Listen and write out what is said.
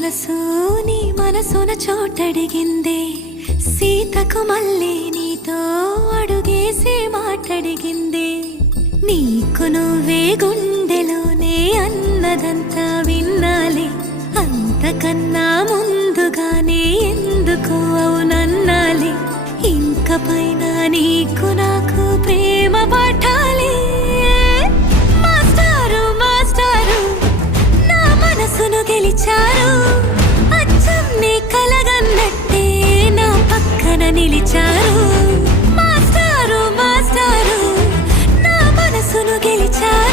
మనసు నీ మనసున చోటడిగిందే సీతకు మళ్ళీ నీతో అడుగేసి మాటడిగిందే నీకు నువ్వే గుండెలోనే అన్నదంతా విన్నాలే అంతకన్నా ముందుగానే ఎందుకు అవునన్నాలే ఇంక పైన నీకు నాకు ప్రేమ పాఠాలే మాస్టారు మాస్టారు నా మనసును గెలిచారు అచ్చం నీ కలగన్నట్టే నా పక్కన నిలిచారు మాస్టారు మాస్టారు నా మనసును గెలిచారు